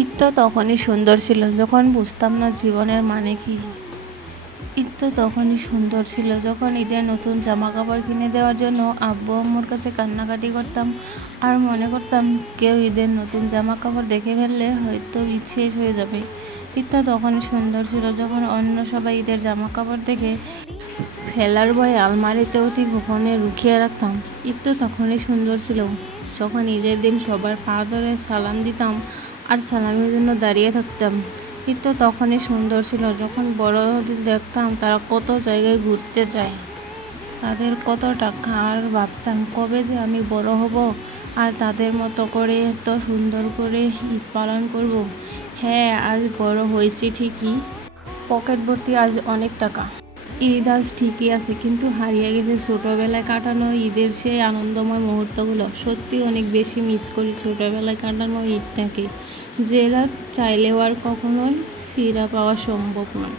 ঈদ তো তখনই সুন্দর ছিল যখন বুঝতাম না জীবনের মানে কি। ঈদ তো তখনই সুন্দর ছিল যখন ঈদের নতুন জামা কাপড় কিনে দেওয়ার জন্য আব্বু আম্মুর কাছে কান্নাকাটি করতাম আর মনে করতাম কেউ ঈদের নতুন জামা কাপড় দেখে ফেললে হয়তো ঈদ শেষ হয়ে যাবে। ঈদ তো তখনই সুন্দর ছিল যখন অন্য সবাই ঈদের জামা কাপড় দেখে ফেলার ভয়ে আলমারিতে অতি গোপনে লুকিয়ে রাখতাম। ঈদ তো তখনই সুন্দর ছিল যখন ঈদের দিন সবার পা ধরে সালাম দিতাম আর সালামের জন্য দাঁড়িয়ে থাকতাম। ঈদ তো তখনই সুন্দর ছিল যখন বড়দের দেখতাম তারা কত জায়গায় ঘুরতে যায়, তাদের কত টাকা, আর ভাবতাম কবে যে আমি বড় হব আর তাদের মতো করে এত সুন্দর করে ঈদ পালন করব। হ্যাঁ, আজ বড় হয়েছি ঠিকই, পকেট ভর্তি আজ অনেক টাকা। ঈদ আজ ঠিকই আছে, কিন্তু হারিয়ে গেছে ছোটোবেলায় কাটানো ঈদের সেই আনন্দময় মুহূর্তগুলো। সত্যি অনেক বেশি মিস করি ছোটোবেলায় কাটানো ঈদটাকে, যেটা চাইলেও আর কখনোই ফিরে পাওয়া সম্ভব নয়।